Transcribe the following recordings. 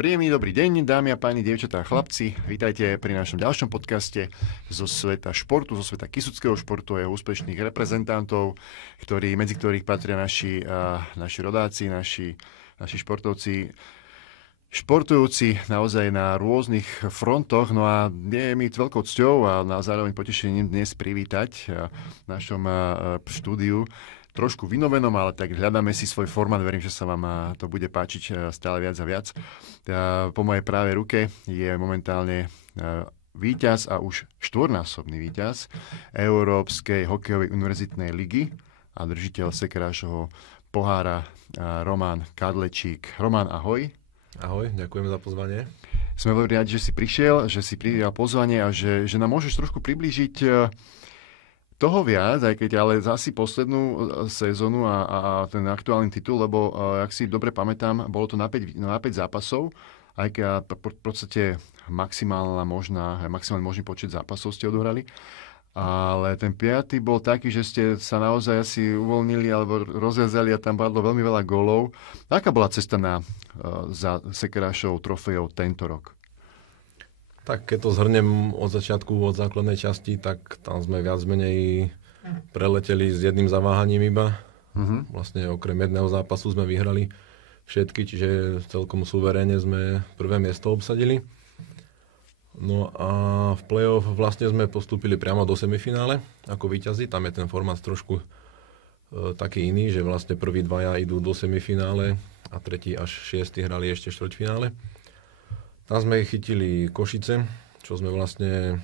Príjemný dobrý deň, dámy a páni, dievčatá a chlapci. Vítajte pri našom ďalšom podcaste zo sveta športu, zo sveta kysuckého športu a jeho úspešných reprezentantov, medzi ktorých patria naši rodáci, naši športovci, športujúci naozaj na rôznych frontoch. No a je mi veľkou cťou a zároveň potešením dnes privítať v našom štúdiu trošku vynovenom, ale tak hľadáme si svoj formát. Verím, že sa vám to bude páčiť stále viac a viac. Po mojej pravej ruke je momentálne víťaz a už štvornásobný víťaz Európskej hokejovej univerzitnej ligy a držiteľ sekerášovho pohára Roman Kadlečík. Roman, ahoj. Ahoj, ďakujem za pozvanie. Sme veľmi rádi, že si prišiel, že si prijal pozvanie a že nám môžeš trošku priblížiť toho viac, aj keď ale zasi poslednú sezónu a ten aktuálny titul, lebo ak si dobre pamätám, bolo to na 5 zápasov, aj keď v podstate maximálny možný počet zápasov ste odohrali. Ale ten 5. bol taký, že ste sa naozaj asi uvoľnili alebo rozjazali a tam padlo veľmi veľa gólov. Aká bola cesta za sekerášovou trofejou tento rok? Tak keď to zhrnem od začiatku, od základnej časti, tak tam sme viac menej preleteli s jedným zaváhaním iba. Vlastne okrem jedného zápasu sme vyhrali všetky, čiže celkom suverénne sme prvé miesto obsadili. No a v play-off vlastne sme postúpili priamo do semifinále ako víťazi. Tam je ten formát trošku taký iný, že vlastne prví dvaja idú do semifinále a tretí až šiestý hrali ešte štvrťfinále. Tam sme chytili Košice, čo sme vlastne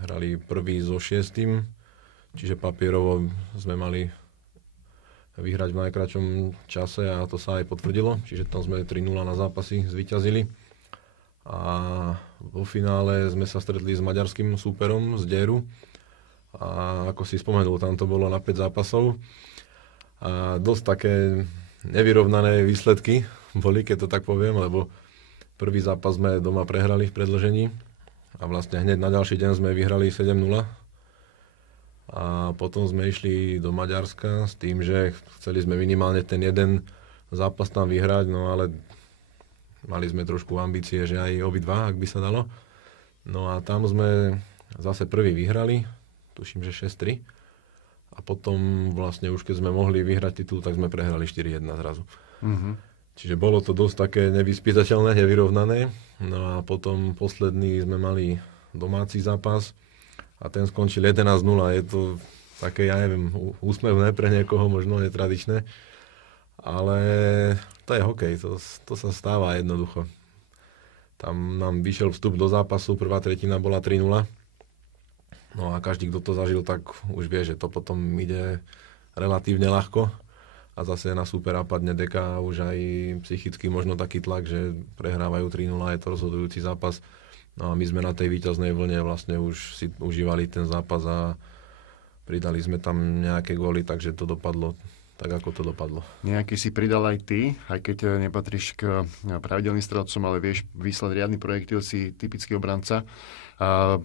hrali prvý so šiestým, čiže papierovo sme mali vyhrať v najkračom čase a to sa aj potvrdilo, čiže tam sme 3-0 na zápasy zvíťazili. A vo finále sme sa stretli s maďarským súperom z Dieru a ako si spomenul, tam to bolo na 5 zápasov a dosť také nevyrovnané výsledky boli, keď to tak poviem, lebo prvý zápas sme doma prehrali v predĺžení a vlastne hneď na ďalší deň sme vyhrali 7-0 a potom sme išli do Maďarska s tým, že chceli sme minimálne ten jeden zápas tam vyhrať, no ale mali sme trošku ambície, že aj obidva, ak by sa dalo. No a tam sme zase prvý vyhrali, tuším, že 6-3 a potom vlastne už keď sme mohli vyhrať titul, tak sme prehrali 4-1 zrazu. Čiže bolo to dosť také nevyspytateľné, nevyrovnané. No a potom posledný sme mali domáci zápas a ten skončil 11-0. Je to také, ja neviem, úsmevné pre niekoho, možno netradičné. Ale to je hokej, to sa stáva jednoducho. Tam nám vyšiel vstup do zápasu, prvá tretina bola 3-0. No a každý, kto to zažil, tak už vie, že to potom ide relatívne ľahko. A zase na supera padne deka a už aj psychicky možno taký tlak, že prehrávajú 3-0, je to rozhodujúci zápas. No a my sme na tej víťaznej vlne vlastne už si užívali ten zápas a pridali sme tam nejaké góly, takže to dopadlo tak, ako to dopadlo. Nejaký si pridal aj ty, aj keď nepatríš k pravidelným strelcom, ale vieš vyslať riadny projektil, si typický obranca.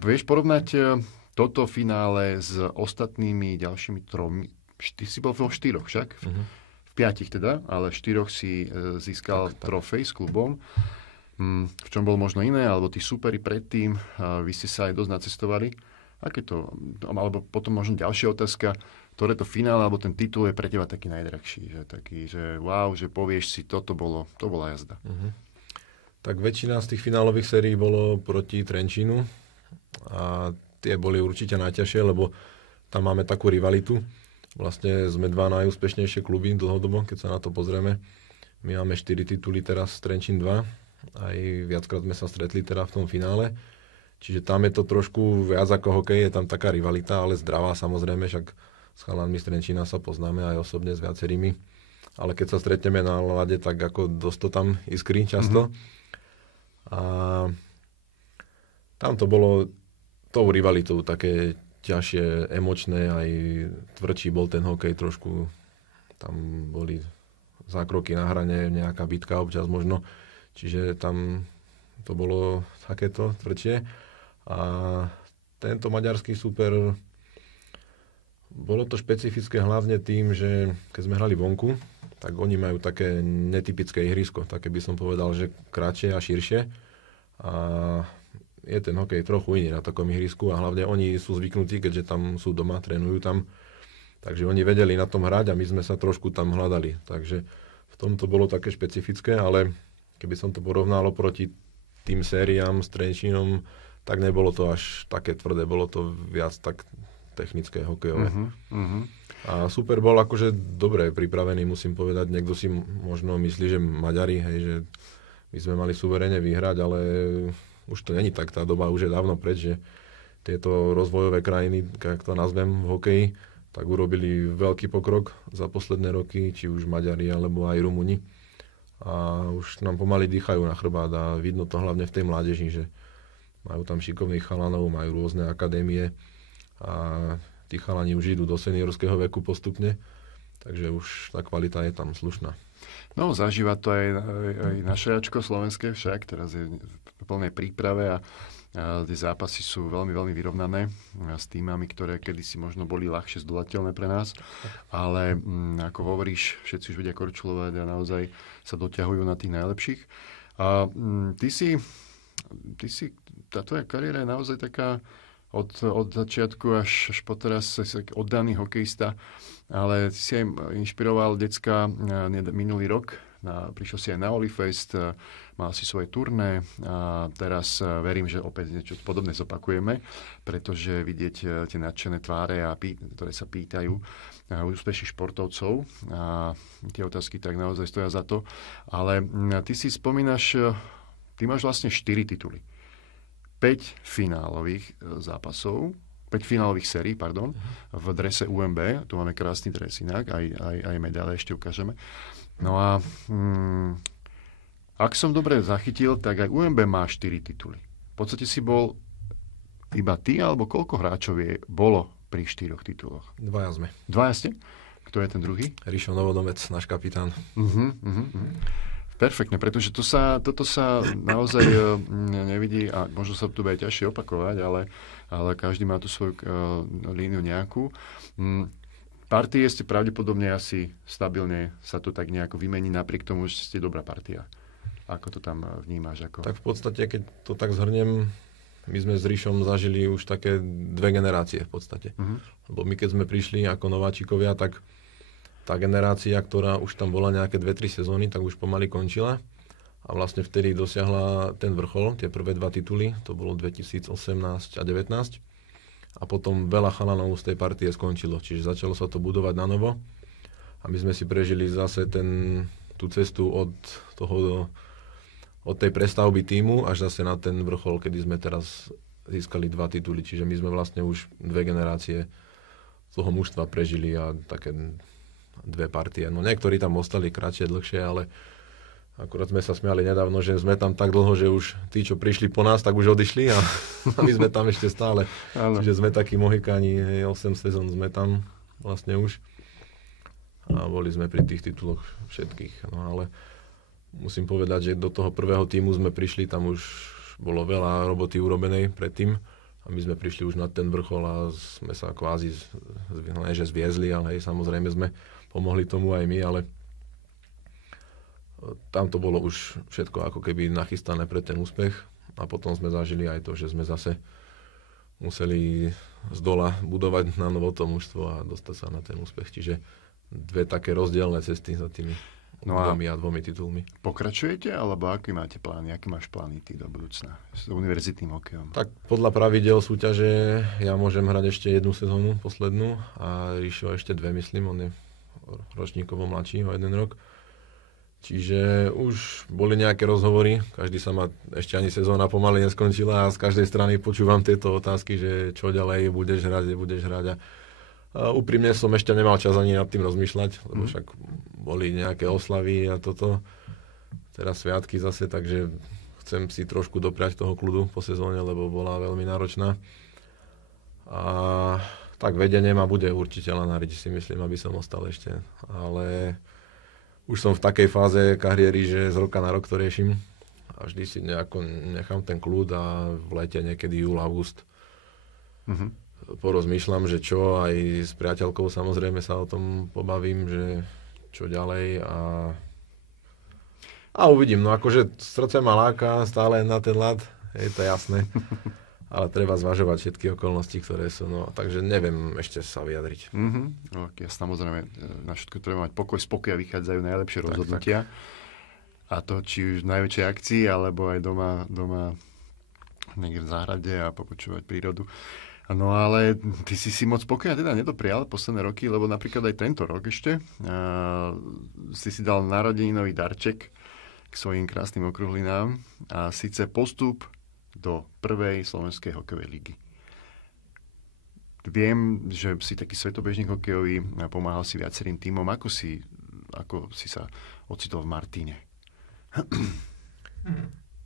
Vieš porovnať toto finále s ostatnými ďalšími tromi? Ty si bol vo 4 však? V 5 teda, ale v 4 si získal trofej s klubom. V čom bolo možno iné, alebo tí súperi predtým, vy ste sa aj dosť nacestovali. Aké to, alebo potom možno ďalšia otázka, ktoré to finále, alebo ten titul je pre teba taký najdrahší, že taký, že wow, že povieš si, to bola jazda. Tak väčšina z tých finálových sérií bolo proti Trenčínu a tie boli určite najťažšie, lebo tam máme takú rivalitu. Vlastne sme dva najúspešnejšie kluby dlhodobo, keď sa na to pozrieme. My máme 4 tituly teraz, Trenčín 2. Aj viackrát sme sa stretli teda v tom finále. Čiže tam je to trošku viac ako hokej, je tam taká rivalita, ale zdravá samozrejme, však s chalanmi z Trenčína sa poznáme aj osobne s viacerými. Ale keď sa stretneme na ľade, tak ako dosť to tam iskrí často. A tam to bolo tou rivalitou také ťažšie, emočné, aj tvrdší bol ten hokej trošku. Tam boli zákroky na hrane, nejaká bitka občas možno. Čiže tam to bolo takéto tvrdšie. A tento maďarský súper, bolo to špecifické hlavne tým, že keď sme hrali vonku, tak oni majú také netypické ihrisko, také by som povedal, že kratšie a širšie. A je ten hokej trochu iný na takom ihrisku a hlavne oni sú zvyknutí, keďže tam sú doma, trénujú tam. Takže oni vedeli na tom hrať a my sme sa trošku tam hľadali. Takže v tom to bolo také špecifické, ale keby som to porovnal proti tým sériám s Trenčínom, tak nebolo to až také tvrdé, bolo to viac tak technické hokejové. A super bol akože dobre pripravený, musím povedať. Niekto si možno myslí, že Maďari, hej, že my sme mali suverene vyhrať, ale už to není tak, tá doba už je dávno preč, že tieto rozvojové krajiny, jak to nazvem v hokeji, tak urobili veľký pokrok za posledné roky, či už Maďari alebo aj Rumúni. A už nám pomaly dýchajú na chrbát a vidno to hlavne v tej mládeži, že majú tam šikovných chalanov, majú rôzne akadémie a tí chalani už idú do seniorského veku postupne, takže už tá kvalita je tam slušná. No, zažíva to aj naše Ačko slovenské však, teraz je v plnej príprave a tie zápasy sú veľmi, veľmi vyrovnané s týmami, ktoré kedysi možno boli ľahšie zdolateľné pre nás, ale ako hovoríš, všetci už vedia korčulovať a naozaj sa doťahujú na tých najlepších. A ty si tá tvoja kariéra je naozaj taká od začiatku až po teraz oddaný hokejista, ale ty si aj inšpiroval decka minulý rok. Prišiel si aj na Olifest, mal si svoje turné a teraz verím, že opäť niečo podobné zopakujeme, pretože vidieť tie nadšené tváre, ktoré sa pýtajú úspešných športovcov a tie otázky tak naozaj stoja za to. Ale ty si spomínaš, ty máš vlastne 4 tituly. 5 finálových zápasov, 5 finálových sérií, v drese UMB. Tu máme krásny dres inak, aj medaile ešte ukážeme. No a ak som dobre zachytil, tak aj UMB má 4 tituly. V podstate si bol iba ty, alebo koľko hráčov bolo pri 4 tituloch? 2 sme. 2 ste? Kto je ten druhý? Rišo Novodomec, náš kapitán. Perfektne, pretože toto sa naozaj nevidí a možno sa tu bude ťažšie opakovať, ale každý má tu svoju líniu nejakú. Partie ste pravdepodobne asi stabilne sa to tak nejako vymení napriek tomu, že ste dobrá partia. Ako to tam vnímaš? Tak v podstate, keď to tak zhrnem, my sme s Rišom zažili už také 2 generácie v podstate. Lebo my keď sme prišli ako nováčikovia, tak tá generácia, ktorá už tam bola nejaké 2-3 sezóny, tak už pomaly končila. A vlastne vtedy dosiahla ten vrchol, tie prvé 2 tituly, to bolo 2018 a 2019. A potom veľa chalanov z tej partie skončilo, čiže začalo sa to budovať na novo. A my sme si prežili zase tú cestu od tej prestavby tímu až zase na ten vrchol, kedy sme teraz získali 2 tituly. Čiže my sme vlastne už 2 generácie toho mužstva prežili a také 2 partie. No niektorí tam ostali kratšie, dlhšie, ale akurát sme sa smiali nedávno, že sme tam tak dlho, že už tí, čo prišli po nás, tak už odišli a my sme tam ešte stále. Čiže sme takí mohikáni, 8 sezón sme tam vlastne už. A boli sme pri tých tituloch všetkých. No ale musím povedať, že do toho prvého tímu sme prišli, tam už bolo veľa roboty urobenej predtým. A my sme prišli už na ten vrchol a sme sa kvázi, ne že zviezli, ale hej, samozrejme sme pomohli tomu aj my, ale tam to bolo už všetko ako keby nachystané pre ten úspech. A potom sme zažili aj to, že sme zase museli z dola budovať na novo to mužstvo a dostať sa na ten úspech. Čiže 2 také rozdielne cesty za tými obdomi a 2 titulmi. Pokračujete, alebo aký máte plány? Aký máš plány ty do budúcna s univerzitným hokejom? Tak podľa pravidel súťaže ja môžem hrať ešte 1 sezónu, poslednú, a Ríšo ešte 2, myslím, on je ročníkovo mladší o 1 rok. Čiže už boli nejaké rozhovory, každý sa ma, ešte ani sezóna pomaly neskončila a z každej strany počúvam tieto otázky, že čo ďalej, budeš hrať, nebudeš hrať. A úprimne som ešte nemal čas ani nad tým rozmýšľať, lebo však boli nejaké oslavy a toto. Teraz sviatky zase, takže chcem si trošku dopriať toho kľudu po sezóne, lebo bola veľmi náročná. A tak vedenie ma bude určite lanariť, si myslím, aby som ostal ešte. Ale už som v takej fáze kariéry, že z roka na rok to riešim. A vždy si nejako nechám ten kľud a v lete niekedy júl, august porozmýšľam, že čo, aj s priateľkou samozrejme sa o tom pobavím, že čo ďalej a uvidím, no akože srdce ma láka stále na ten ľad, je to jasné, ale treba zvažovať všetky okolnosti, ktoré sú, no takže neviem ešte sa vyjadriť. No, ja samozrejme, na všetko treba mať pokoj, spokoj a vychádzajú najlepšie rozhodnutia. A to či už v najväčšej akcii, alebo aj doma niekde v záhrade a popočúvať prírodu. No ale ty si moc pokoja teda nedoprial posledné roky, lebo napríklad aj tento rok ešte si dal narodeninový darček k svojim krásnym okruhlinám a síce postup do prvej slovenskej hokejovej ligy. Viem, že si taký svetobežník hokejový, pomáhal si viacerým tímom. Ako si sa ocitol v Martine?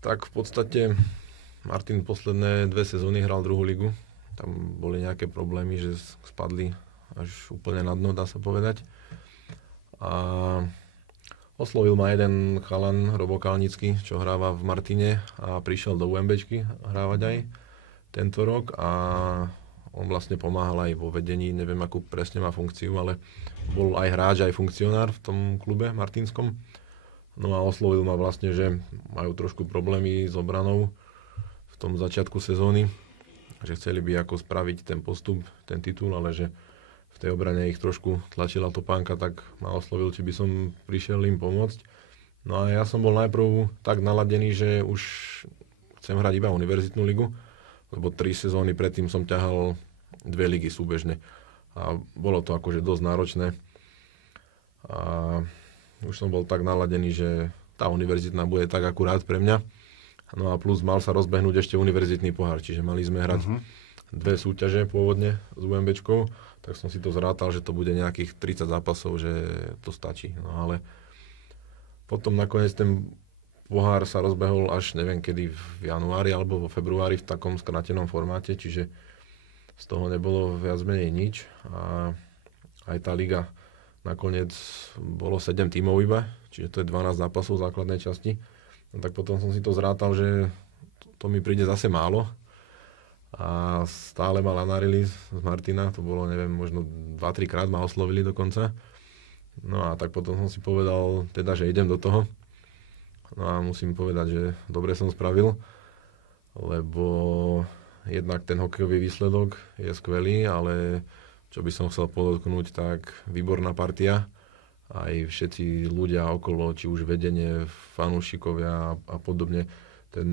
Tak v podstate Martin posledné 2 sezóny hral druhú ligu. Tam boli nejaké problémy, že spadli až úplne na dno, dá sa povedať. A oslovil ma jeden chalan, Robo Kalnický, čo hráva v Martine a prišiel do UMBčky hrávať aj tento rok a on vlastne pomáhal aj vo vedení, neviem akú presne má funkciu, ale bol aj hráč, aj funkcionár v tom klube martinskom. No a oslovil ma vlastne, že majú trošku problémy s obranou v tom začiatku sezóny, že chceli by ako spraviť ten postup, ten titul, ale že v tej obrane ich trošku tlačila topánka, tak ma oslovil, či by som prišiel im pomôcť. No a ja som bol najprv tak naladený, že už chcem hrať iba univerzitnú ligu, lebo 3 sezóny predtým som ťahal 2 ligy súbežne. A bolo to akože dosť náročné. A už som bol tak naladený, že tá univerzitná bude tak akurát pre mňa. No a plus mal sa rozbehnúť ešte univerzitný pohár, čiže mali sme hrať 2 súťaže pôvodne s UMBčkou, tak som si to zrátal, že to bude nejakých 30 zápasov, že to stačí. No ale potom nakoniec ten pohár sa rozbehol až neviem kedy v januári alebo vo februári v takom skrátenom formáte, čiže z toho nebolo viac menej nič a aj tá liga nakoniec bolo 7 tímov iba, čiže to je 12 zápasov v základnej časti. No tak potom som si to zrátal, že to mi príde zase málo. A stále ma lanarili z Martina, to bolo, neviem, možno 2-3 krát ma oslovili dokonca. No a tak potom som si povedal, teda, že idem do toho. No a musím povedať, že dobre som spravil, lebo jednak ten hokejový výsledok je skvelý, ale čo by som chcel podotknúť, tak výborná partia. Aj všetci ľudia okolo, či už vedenie, fanúšikovia a podobne. Ten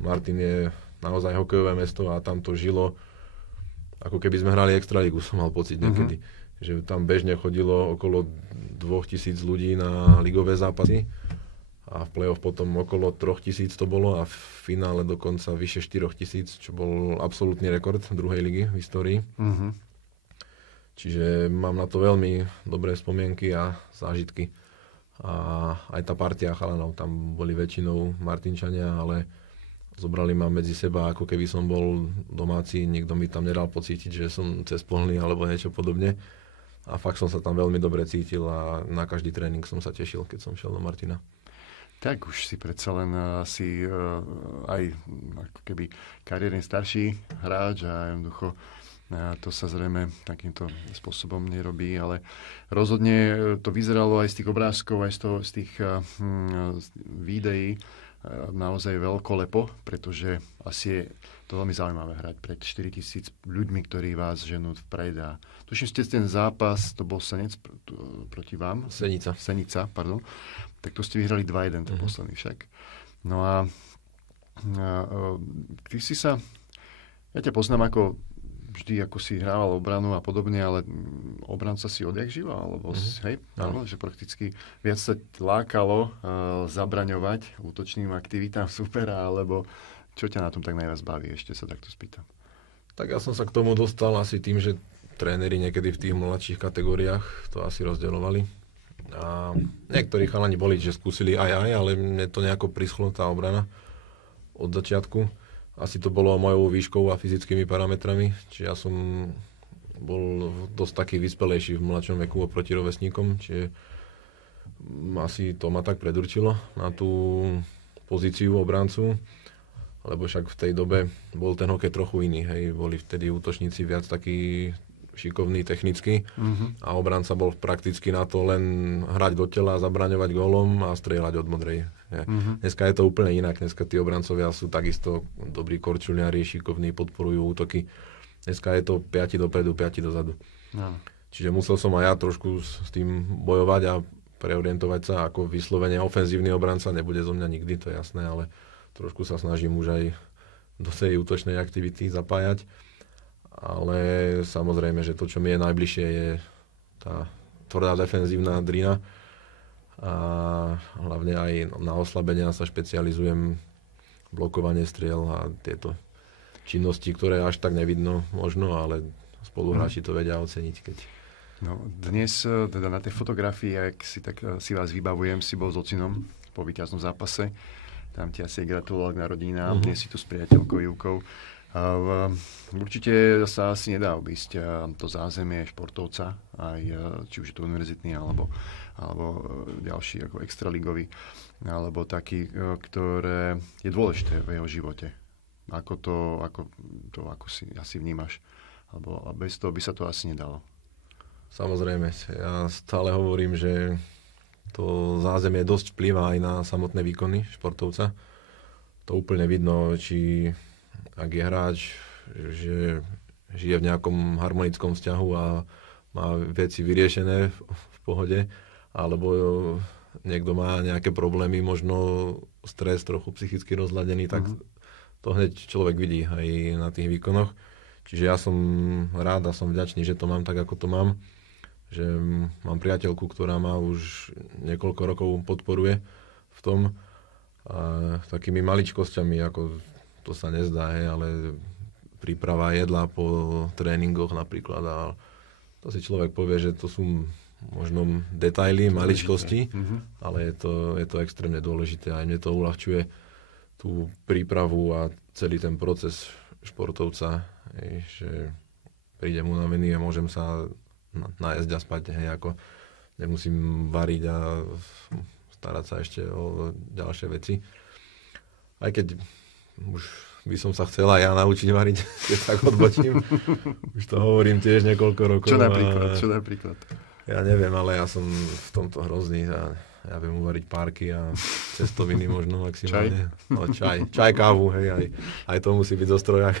Martin je naozaj hokejové mesto a tam to žilo, ako keby sme hrali extraligu, som mal pocit niekedy. Že tam bežne chodilo okolo 2000 ľudí na ligové zápasy a v play-off potom okolo 3000 to bolo a v finále dokonca vyše 4000, čo bol absolútny rekord druhej ligy v histórii. Čiže mám na to veľmi dobré spomienky a zážitky. A aj tá partia chalanov, tam boli väčšinou Martinčania, ale zobrali ma medzi seba, ako keby som bol domáci, nikto mi tam nedal pocítiť, že som cespolný alebo niečo podobne. A fakt som sa tam veľmi dobre cítil a na každý tréning som sa tešil, keď som šiel do Martina. Tak už si predsa len asi aj ako keby kariérne starší hráč a jednoducho to sa zrejme takýmto spôsobom nerobí, ale rozhodne to vyzeralo aj z tých obrázkov, aj z tých videí naozaj veľkolepo, pretože asi je to veľmi zaujímavé hrať pred 4000 ľuďmi, ktorí vás ženú vpred. A tuším, ste ten zápas, to bol Senec proti vám? Senica, pardon. Tak to ste vyhrali 2-1, ten posledný však. No a ty si sa, ja ťa poznám ako vždy, ako si hrával obranu a podobne, ale obranca si odjak živa, alebo hej, áno, že prakticky viac sa lákalo zabraňovať útočným aktivitám supera, alebo čo ťa na tom tak najviac baví, ešte sa takto spýtam. Tak ja som sa k tomu dostal asi tým, že tréneri niekedy v tých mladších kategóriách to asi rozdeľovali. A niektorí chalani boli, že skúsili aj, ale mne to nejako prischlo, tá obrana od začiatku. Asi to bolo mojou výškou a fyzickými parametrami, čiže ja som bol dosť taký vyspelejší v mladšom veku oproti rovesníkom, čiže asi to ma tak predurčilo na tú pozíciu obrancu, lebo však v tej dobe bol ten hokej trochu iný, hej, boli vtedy útočníci viac takí šikovný technicky a obranca bol prakticky na to len hrať do tela, zabraňovať gólom a strieľať od modrej. Dneska je to úplne inak. Dneska tí obrancovia sú takisto dobrí korčuliari, šikovní, podporujú útoky. Dneska je to 5 dopredu, 5 dozadu. No. Čiže musel som aj ja trošku s tým bojovať a preorientovať sa, ako vyslovene ofenzívny obranca nebude zo mňa nikdy, to je jasné, ale trošku sa snažím už aj do tej útočnej aktivity zapájať. Ale samozrejme, že to, čo mi je najbližšie, je tá tvrdá defenzívna drina a hlavne aj na oslabenia sa špecializujem, blokovanie striel a tieto činnosti, ktoré až tak nevidno možno, ale spoluhráči to vedia oceniť. No, dnes teda na tej fotografii, ak si vás vybavujem, si bol s ocinom po víťaznom zápase. Tam ti asi gratuloval k narodinám, dnes si tu s priateľkou Ivkou. Určite sa asi nedá obísť to zázemie športovca, aj či už je to univerzitný, alebo ďalší ako extraligový, alebo taký, ktoré je dôležité v jeho živote. Ako si asi vnímaš? Alebo bez toho by sa to asi nedalo. Samozrejme, ja stále hovorím, že to zázemie dosť vplyvá aj na samotné výkony športovca. To úplne vidno, či ak je hráč, že žije v nejakom harmonickom vzťahu a má veci vyriešené v pohode, alebo niekto má nejaké problémy, možno stres, trochu psychicky rozladený, tak to hneď človek vidí aj na tých výkonoch. Čiže ja som rád a som vďačný, že to mám tak, ako to mám. Že mám priateľku, ktorá ma už niekoľko rokov podporuje v tom. A takými maličkosťami, ako to sa nezdá, ale príprava jedla po tréningoch napríklad. A to si človek povie, že to sú možno detaily, maličkosti, ale je to extrémne dôležité. Aj mne to uľahčuje tú prípravu a celý ten proces športovca, že prídem unavený a môžem sa nájsť a spať, ako nemusím variť a starať sa ešte o ďalšie veci. Aj keď už by som sa chcel aj ja naučiť variť, keď tak odbočím. Už to hovorím tiež niekoľko rokov. Čo napríklad? Ja neviem, ale ja som v tomto hrozný. Ja viem uvariť párky a cestoviny možno maximálne. Čaj? No, čaj, kávu, hej, aj to musí byť zo strojách.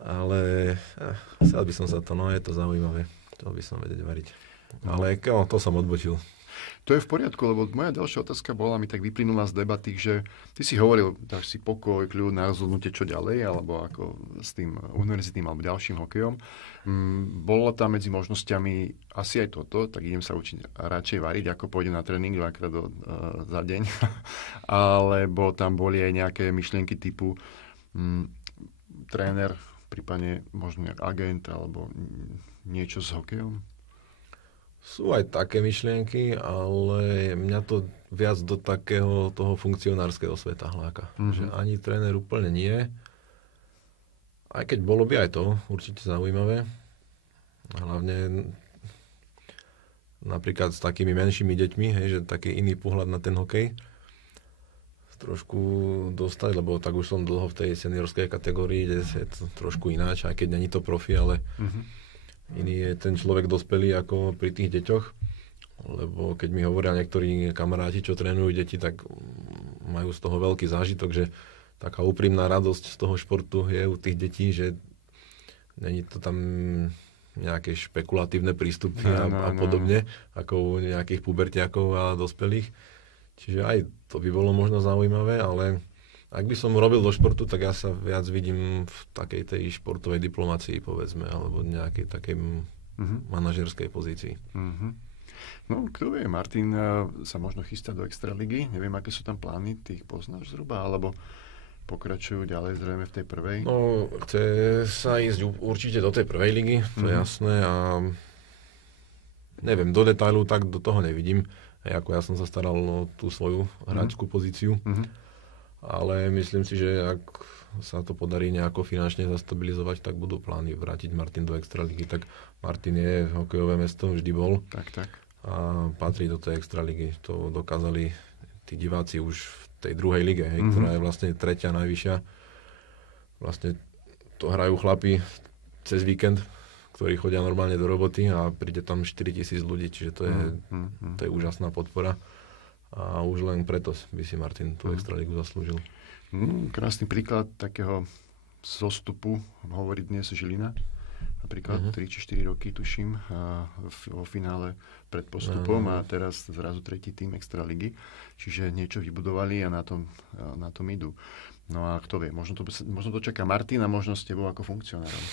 Ale chcel by som sa to, je to zaujímavé. Chcel by som vedieť variť. Ale to som odbočil. To je v poriadku, lebo moja ďalšia otázka bola, mi tak vyplynula z debaty, že ty si hovoril, dáš si pokoj, kľud na rozhodnutie, čo ďalej, alebo ako s tým univerzitným alebo ďalším hokejom. Bolo tam medzi možnosťami asi aj toto, tak idem sa učiť radšej variť, ako pôjdem na tréning 2-krát za deň. Alebo tam boli aj nejaké myšlienky typu tréner, prípadne možno nejak agent, alebo niečo s hokejom? Sú aj také myšlienky, ale mňa to viac do takého toho funkcionárskeho sveta hláka. Že ani tréner úplne nie. Aj keď bolo by aj to určite zaujímavé. Hlavne napríklad s takými menšími deťmi, že taký iný pohľad na ten hokej trošku dostať, lebo tak už som dlho v tej seniorskej kategórii, kde je to trošku ináč, aj keď není to profi, ale iný je ten človek dospelý ako pri tých deťoch, lebo keď mi hovoria niektorí kamaráti, čo trénujú deti, tak majú z toho veľký zážitok, že taká úprimná radosť z toho športu je u tých detí, že není to tam nejaké špekulatívne prístupy a podobne, ako u nejakých pubertiakov a dospelých. Čiže aj to by bolo možno zaujímavé, ale ak by som robil do športu, tak ja sa viac vidím v takej tej športovej diplomácii, povedzme, alebo nejakej takej manažerskej pozícii. No, kto vie, Martin sa možno chystá do extraligy, neviem, aké sú tam plány, ty ich poznáš zhruba, alebo pokračujú ďalej zrejme v tej prvej? No, chce sa ísť určite do tej prvej ligy, to je jasné, a neviem, do detailu tak do toho nevidím, ako ja som sa staral o tú svoju hráčskú pozíciu. Ale myslím si, že ak sa to podarí nejako finančne zastabilizovať, tak budú plány vrátiť Martin do extraligy. Tak Martin je hokejové mesto, vždy bol. Tak. A patrí do tej extraligy. To dokázali tí diváci už v tej druhej lige, ktorá je vlastne tretia najvyššia. Vlastne to hrajú chlapi cez víkend, ktorí chodia normálne do roboty a príde tam 4,000 ľudí, čiže to je úžasná podpora. A už len preto by si Martin tú extraligu zaslúžil. Krásny príklad takého zostupu hovorí dnes Žilina. Napríklad 3 či 4 roky, tuším, vo finále pred postupom a teraz zrazu tretí tým extraligy. Čiže niečo vybudovali a na tom idú. No a kto vie, možno to čaká Martin a možno s tebou ako funkcionárom.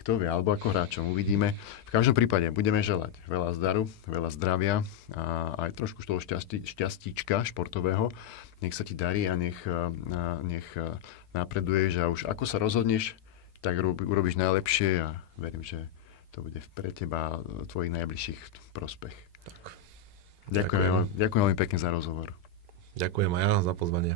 Kto vie, alebo ako hráčom, uvidíme. V každom prípade budeme želať veľa zdaru, veľa zdravia a aj trošku toho šťastíčka športového. Nech sa ti darí a nech napreduješ a už ako sa rozhodneš, tak urobíš najlepšie a verím, že to bude pre teba a tvojich najbližších prospech. Tak. Ďakujem veľmi pekne za rozhovor. Ďakujem aj ja za pozvanie.